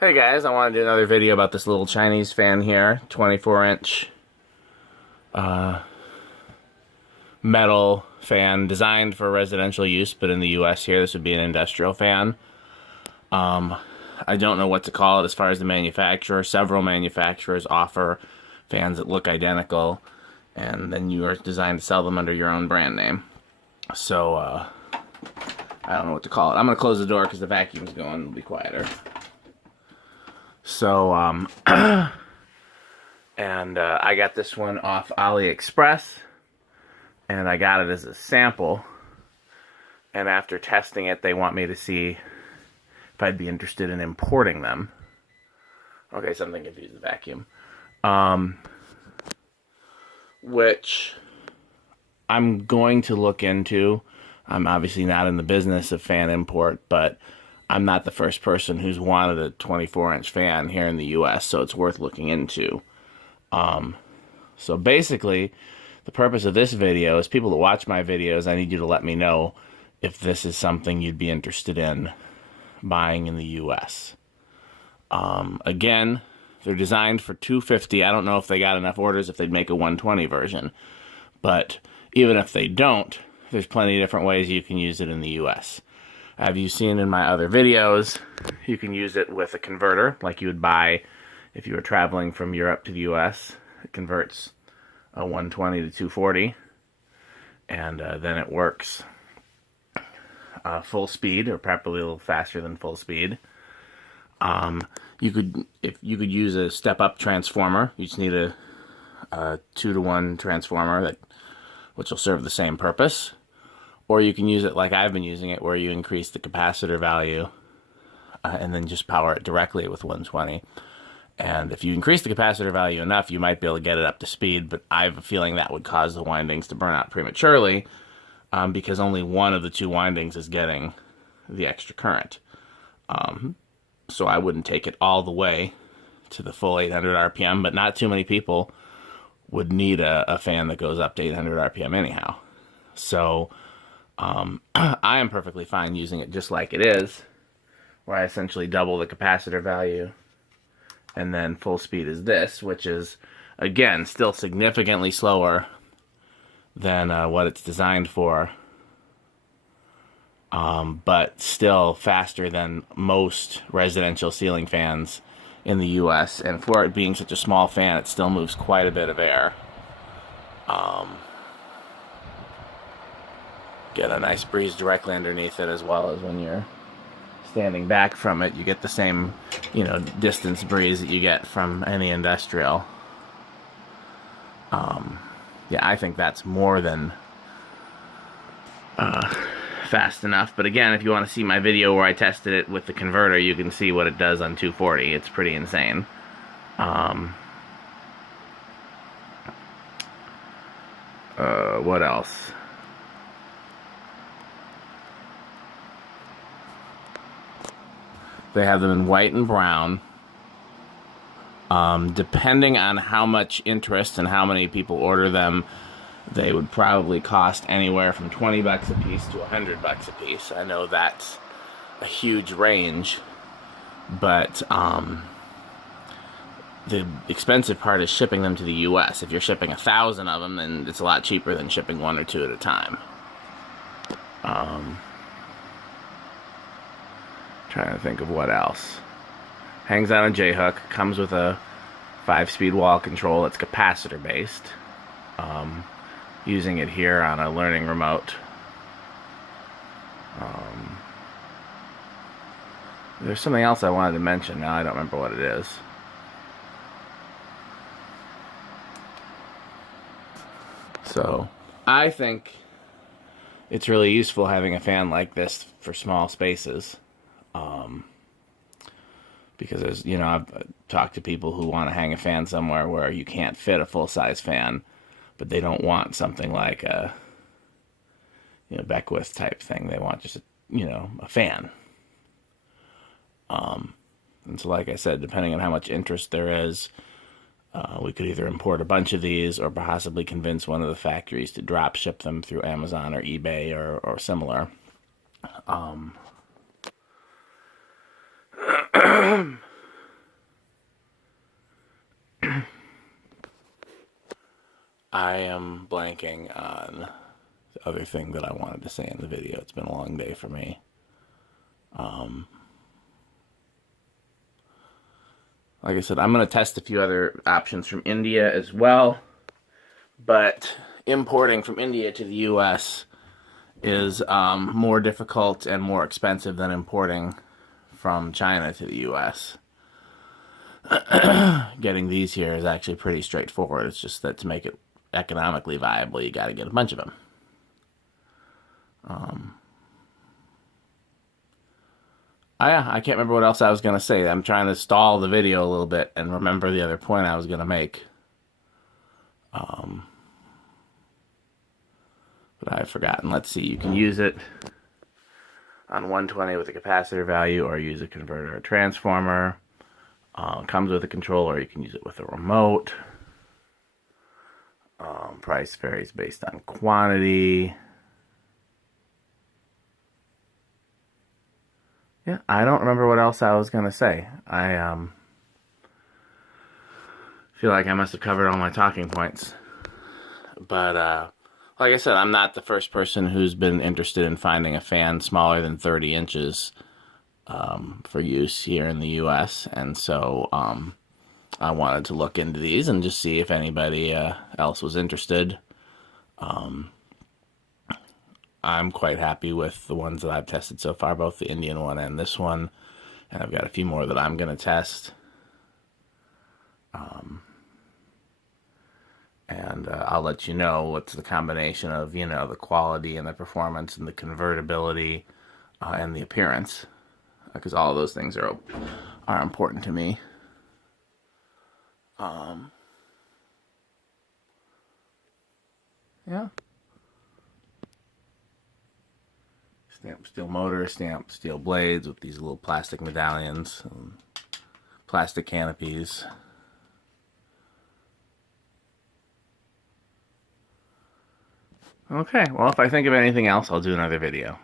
Hey guys, I want to do another video about this little Chinese fan here, 24-inch metal fan designed for residential use, but in the US here this would be an industrial fan. I don't know what to call it as far as the manufacturer. Several manufacturers offer fans that look identical, and then you are designed to sell them under your own brand name. So, I don't know what to call it. I'm going to close the door because the vacuum's going. It'll be quieter. So, I got this one off AliExpress, and I got it as a sample, and after testing it, they want me to see if I'd be interested in importing them. Okay, something confused the vacuum. Which I'm going to look into. I'm obviously not in the business of fan import, but I'm not the first person who's wanted a 24-inch fan here in the US, so it's worth looking into. So basically, the purpose of this video is people that watch my videos, I need you to let me know if this is something you'd be interested in buying in the US. Again, they're designed for $250. I don't know if they got enough orders if they'd make a 120 version, but even if they don't, there's plenty of different ways you can use it in the US. Have you seen in my other videos, you can use it with a converter, like you would buy if you were traveling from Europe to the US. It converts a 120 to 240, and then it works full speed, or probably a little faster than full speed. You could use a step-up transformer. You just need a 2-to-1 transformer which will serve the same purpose. Or you can use it like I've been using it, where you increase the capacitor value and then just power it directly with 120. And if you increase the capacitor value enough, you might be able to get it up to speed, but I have a feeling that would cause the windings to burn out prematurely because only one of the two windings is getting the extra current. So I wouldn't take it all the way to the full 800 RPM, but not too many people would need a fan that goes up to 800 RPM anyhow. So I am perfectly fine using it just like it is, where I essentially double the capacitor value, and then full speed is this, which is, again, still significantly slower than what it's designed for, but still faster than most residential ceiling fans in the US, and for it being such a small fan, it still moves quite a bit of air. Get a nice breeze directly underneath it, as well as when you're standing back from it, you get the same, distance breeze that you get from any industrial. Yeah, I think that's more than fast enough. But again, if you want to see my video where I tested it with the converter, you can see what it does on 240. It's pretty insane. What else? They have them in white and brown. Depending on how much interest and how many people order them, they would probably cost anywhere from 20 bucks a piece to 100 bucks a piece. I know that's a huge range, but the expensive part is shipping them to the US. If you're shipping 1,000 of them, then it's a lot cheaper than shipping 1 or 2 at a time. Trying to think of what else. Hangs on a J-hook. Comes with a 5-speed wall control. It's capacitor based. Using it here on a learning remote. There's something else I wanted to mention. Now I don't remember what it is. So I think it's really useful having a fan like this for small spaces. Because there's, I've talked to people who want to hang a fan somewhere where you can't fit a full-size fan, but they don't want something like a, Beckwith type thing. They want just a fan. And so, like I said, depending on how much interest there is, we could either import a bunch of these or possibly convince one of the factories to drop ship them through Amazon or eBay or similar. I am blanking on the other thing that I wanted to say in the video. It's been a long day for me. Like I said, I'm going to test a few other options from India as well. But importing from India to the U.S. is more difficult and more expensive than importing from China to the U.S. Getting these here is actually pretty straightforward. It's just that to make it economically viable, you got to get a bunch of them. I can't remember what else I was going to say. I'm trying to stall the video a little bit and remember the other point I was going to make. But I've forgotten. Let's see. You can use it on 120 with a capacitor value, or use a converter or transformer. Comes with a controller. You can use it with a remote. Price varies based on quantity. Yeah, I don't remember what else I was going to say. I feel like I must have covered all my talking points. But, like I said, I'm not the first person who's been interested in finding a fan smaller than 30 inches for use here in the U.S. And so I wanted to look into these and just see if anybody else was interested. I'm quite happy with the ones that I've tested so far, both the Indian one and this one. And I've got a few more that I'm going to test. And I'll let you know what's the combination of, you know, the quality and the performance and the convertibility and the appearance. Because all of those things are important to me. Yeah. Stamped steel motor, stamped steel blades with these little plastic medallions and plastic canopies. Okay, well, if I think of anything else, I'll do another video.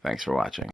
Thanks for watching.